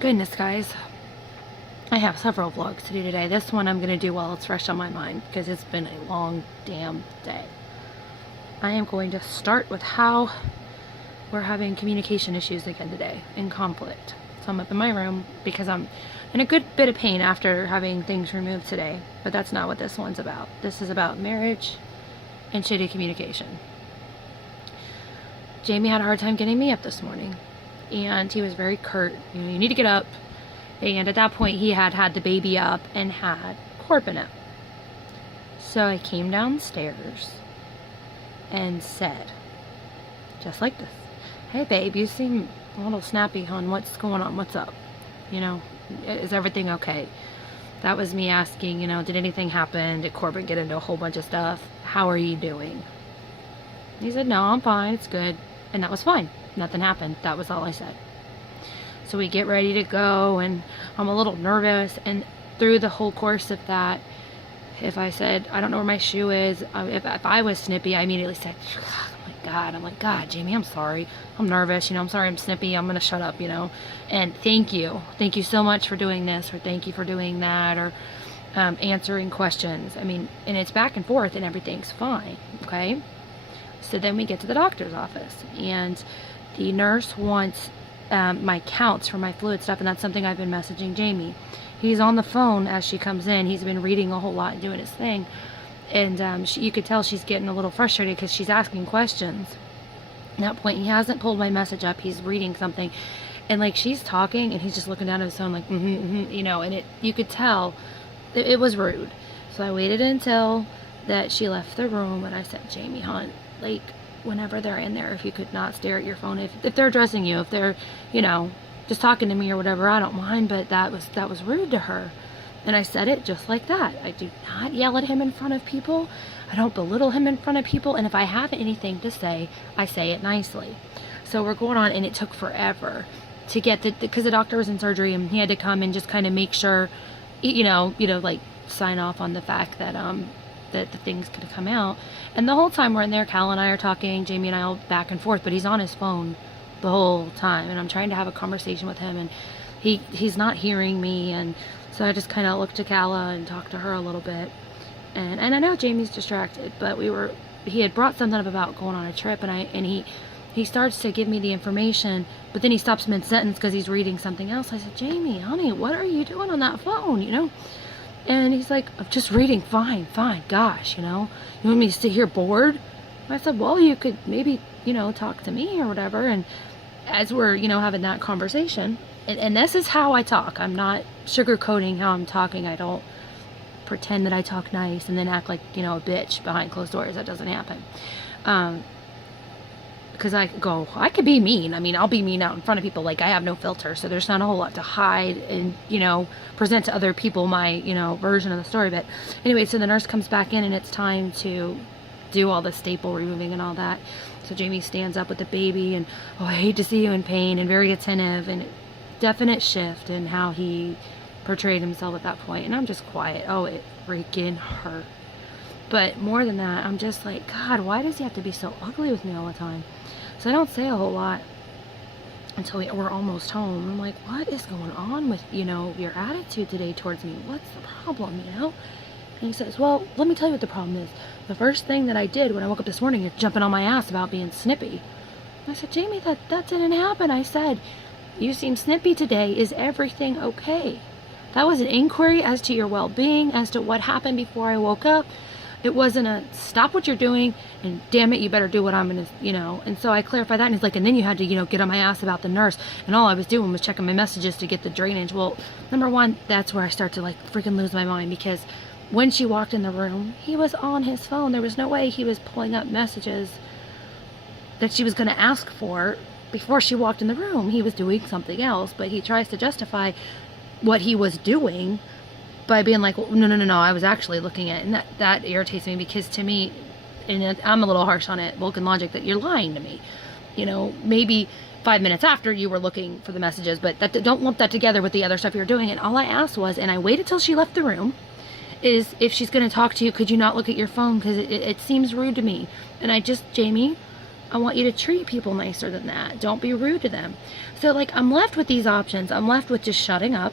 Goodness, guys. I have several vlogs to do today. This one I'm going to do while it's fresh on my mind because it's been a long damn day. I am going to start with how we're having communication issues again today in conflict. So I'm up in my room because I'm in a good bit of pain after having things removed today. But that's not what this one's about. This is about marriage and shitty communication. Jamie had a hard time getting me up this morning. And he was very curt. You know, you need to get up. And at that point, he had had the baby up and had Corbin up. So I came downstairs and said, just like this, "Hey babe, you seem a little snappy, hon. What's going on? What's up? You know, is everything okay?" That was me asking, you know, did anything happen? Did Corbin get into a whole bunch of stuff? How are you doing? He said, "No, I'm fine. It's good." And that was fine. Nothing happened. That was all I said. So we get ready to go, and I'm a little nervous. And through the whole course of that, if I said, "I don't know where my shoe is," if I was snippy, I immediately said, "Oh my God." I'm like, "God, Jamie, I'm sorry. I'm nervous. You know, I'm sorry I'm snippy. I'm going to shut up, you know. And thank you. Thank you so much for doing this, or thank you for doing that, or answering questions." I mean, and it's back and forth, and everything's fine, okay? So then we get to the doctor's office, and the nurse wants my counts for my fluid stuff, and that's something I've been messaging Jamie. He's on the phone as she comes in. He's been reading a whole lot and doing his thing, and you could tell she's getting a little frustrated because she's asking questions. At that point, he hasn't pulled my message up. He's reading something, and like she's talking, and he's just looking down at his phone like, you know, and you could tell it was rude. So I waited until that she left the room, and I said, "Jamie, hon, like, whenever they're in there, if you could not stare at your phone, if they're addressing you, if they're, you know, just talking to me or whatever, I don't mind, but that was rude to her." And I said it just like that. I do not yell at him in front of people. I don't belittle him in front of people. And if I have anything to say, I say it nicely. So we're going on, and it took forever to get because the doctor was in surgery, and he had to come and just kind of make sure, you know, like sign off on the fact that that the things could come out. And the whole time we're in there, Cal and I are talking, Jamie and I all back and forth, but he's on his phone the whole time, and I'm trying to have a conversation with him, and he's not hearing me. And so I just kind of looked to Calla and talked to her a little bit, and I know Jamie's distracted, but he had brought something up about going on a trip, and he starts to give me the information, but then he stops mid-sentence because he's reading something else. I said, "Jamie, honey, what are you doing on that phone, you know?" And he's like, "I'm just reading." "Fine, gosh, you know, you want me to sit here bored?" I said, "Well, you could maybe, you know, talk to me or whatever." And as we're, you know, having that conversation, and this is how I talk. I'm not sugarcoating how I'm talking. I don't pretend that I talk nice and then act like, you know, a bitch behind closed doors. That doesn't happen. Because I could be mean. I mean, I'll be mean out in front of people. Like, I have no filter, so there's not a whole lot to hide and, you know, present to other people my, you know, version of the story. But anyway, so the nurse comes back in, and it's time to do all the staple removing and all that. So Jamie stands up with the baby, and, "Oh, I hate to see you in pain," and very attentive, and definite shift in how he portrayed himself at that point. And I'm just quiet. Oh, it freaking hurt. But more than that, I'm just like, God, why does he have to be so ugly with me all the time? So I don't say a whole lot until we're almost home. I'm like, what is going on with, you know, your attitude today towards me? What's the problem, you know? And he says, "Well, let me tell you what the problem is. The first thing that I did when I woke up this morning is jumping on my ass about being snippy." I said, "Jamie, that didn't happen." I said, "You seem snippy today. Is everything okay?" That was an inquiry as to your well-being, as to what happened before I woke up. It wasn't a stop what you're doing and damn it, you better do what I'm going to, you know. And so I clarified that, and he's like, "And then you had to, you know, get on my ass about the nurse, and all I was doing was checking my messages to get the drainage." Well, number one, that's where I start to like freaking lose my mind, because when she walked in the room, he was on his phone. There was no way he was pulling up messages that she was going to ask for before she walked in the room. He was doing something else, but he tries to justify what he was doing by being like, "Well, no, I was actually looking at it." And that irritates me, because to me, and I'm a little harsh on it, Vulcan logic, that you're lying to me. You know, maybe 5 minutes after you were looking for the messages, but don't lump that together with the other stuff you're doing. And all I asked was, and I waited till she left the room, is if she's going to talk to you, could you not look at your phone? Because it seems rude to me. And Jamie, I want you to treat people nicer than that. Don't be rude to them. So like, I'm left with these options. I'm left with just shutting up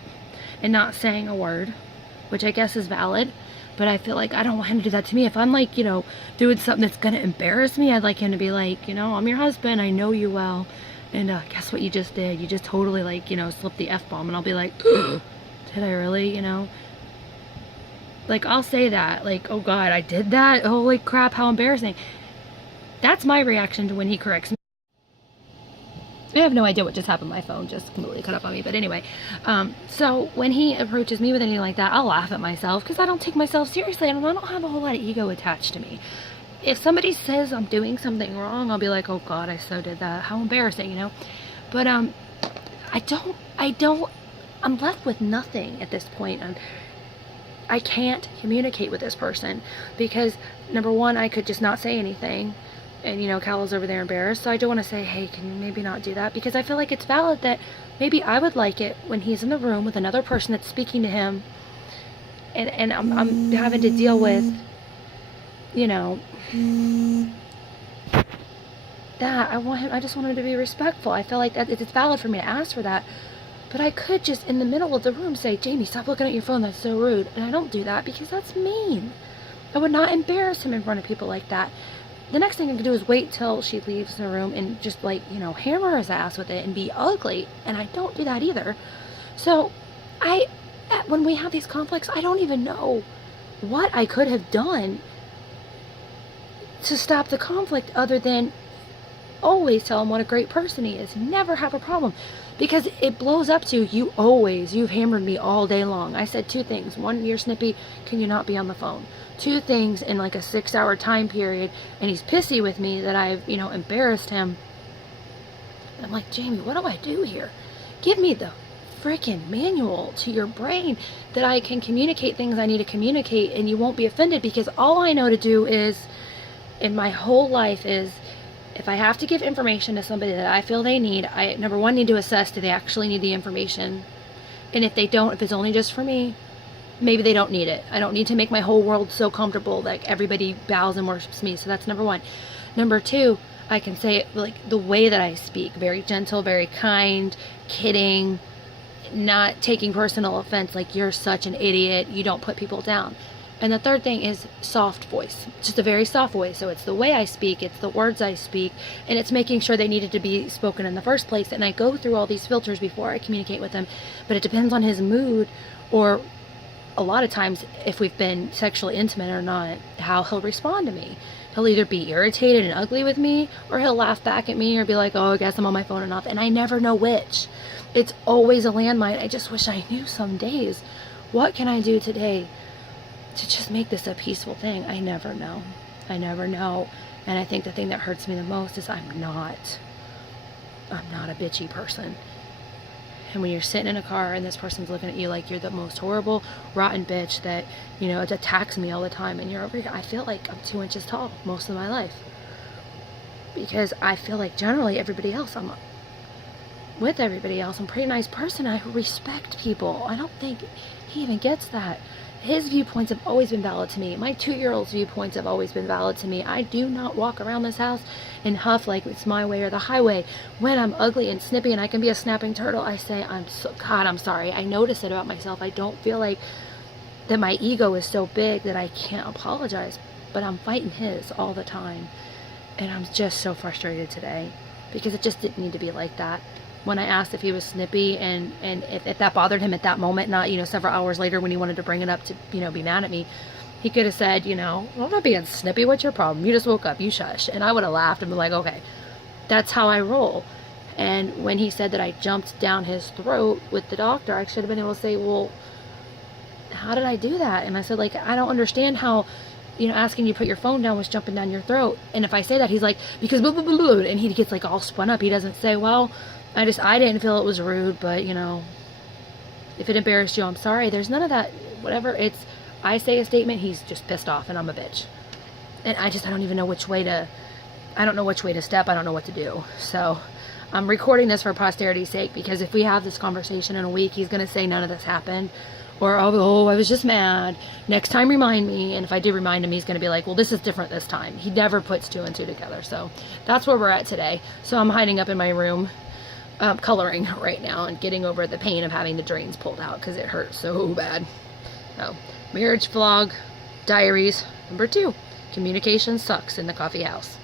and not saying a word, which I guess is valid. But I feel like I don't want him to do that to me. If I'm like, you know, doing something that's going to embarrass me, I'd like him to be like, you know, I'm your husband. I know you well. And guess what you just did? You just totally like, you know, slipped the F-bomb. And I'll be like, did I really, you know? Like, I'll say that. Like, oh God, I did that? Holy crap, how embarrassing. That's my reaction to when he corrects me. I have no idea what just happened. My phone just completely cut off on me. But anyway, so when he approaches me with anything like that, I'll laugh at myself because I don't take myself seriously and I don't have a whole lot of ego attached to me. If somebody says I'm doing something wrong, I'll be like, oh God, I so did that. How embarrassing, you know? But I'm left with nothing at this point. I can't communicate with this person because, number one, I could just not say anything. And, you know, Callow's over there embarrassed. So I don't want to say, hey, can you maybe not do that? Because I feel like it's valid that maybe I would like it when he's in the room with another person that's speaking to him. And I'm having to deal with, you know, that. I just want him to be respectful. I feel like that it's valid for me to ask for that. But I could just, in the middle of the room, say, Jamie, stop looking at your phone. That's so rude. And I don't do that because that's mean. I would not embarrass him in front of people like that. The next thing I can do is wait till she leaves the room and just like, you know, hammer his ass with it and be ugly. And I don't do that either. So when we have these conflicts, I don't even know what I could have done to stop the conflict other than always tell him what a great person he is. Never have a problem. Because it blows up to, you've hammered me all day long. I said 2 things. 1, you're snippy, can you not be on the phone? 2 things in like a 6-hour time period, and he's pissy with me that I've, you know, embarrassed him. And I'm like, Jamie, what do I do here? Give me the freaking manual to your brain that I can communicate things I need to communicate and you won't be offended, because all I know to do is, in my whole life is, if I have to give information to somebody that I feel they need, I, number one, need to assess, do they actually need the information? And if they don't, if it's only just for me, maybe they don't need it. I don't need to make my whole world so comfortable that everybody bows and worships me. So that's number 1. Number 2, I can say it like the way that I speak, very gentle, very kind, kidding, not taking personal offense, like you're such an idiot, you don't put people down. And the third thing is soft voice, just a very soft voice. So it's the way I speak, it's the words I speak, and it's making sure they needed to be spoken in the first place. And I go through all these filters before I communicate with him, but it depends on his mood, or a lot of times if we've been sexually intimate or not, how he'll respond to me. He'll either be irritated and ugly with me, or he'll laugh back at me or be like, oh, I guess I'm on my phone enough. And I never know which. It's always a landmine. I just wish I knew some days. What can I do today to just make this a peaceful thing? I never know. I never know. And I think the thing that hurts me the most is I'm not a bitchy person. And when you're sitting in a car and this person's looking at you like you're the most horrible, rotten bitch that, you know, it attacks me all the time, and you're over here, I feel like I'm 2 inches tall most of my life. Because I feel like generally everybody else, I'm with everybody else, I'm a pretty nice person. I respect people. I don't think he even gets that. His viewpoints have always been valid to me. My 2-year-old's viewpoints have always been valid to me. I do not walk around this house and huff like it's my way or the highway. When I'm ugly and snippy and I can be a snapping turtle, I say, God, I'm sorry. I notice it about myself. I don't feel like that my ego is so big that I can't apologize. But I'm fighting his all the time. And I'm just so frustrated today because it just didn't need to be like that. When I asked if he was snippy and if that bothered him at that moment, not, you know, several hours later when he wanted to bring it up to, you know, be mad at me, he could have said, you know, well, I'm not being snippy. What's your problem? You just woke up. You shush. And I would have laughed and been like, okay, that's how I roll. And when he said that I jumped down his throat with the doctor, I should have been able to say, well, how did I do that? And I said, like, I don't understand how, you know, asking you to put your phone down was jumping down your throat. And if I say that, he's like, because blah, blah, blah, blah, and he gets like all spun up. He doesn't say, well, I didn't feel it was rude, but, you know, if it embarrassed you, I'm sorry. There's none of that, whatever. I say a statement, he's just pissed off and I'm a bitch. And I don't even know which way to step. I don't know what to do. So I'm recording this for posterity's sake, because if we have this conversation in a week, he's going to say none of this happened, Or, oh, I was just mad. Next time, remind me. And if I do remind him, he's going to be like, well, this is different this time. He never puts 2 and 2 together. So that's where we're at today. So I'm hiding up in my room, coloring right now and getting over the pain of having the drains pulled out because it hurts so bad. So, marriage vlog, diaries, number 2. Communication sucks in the coffee house.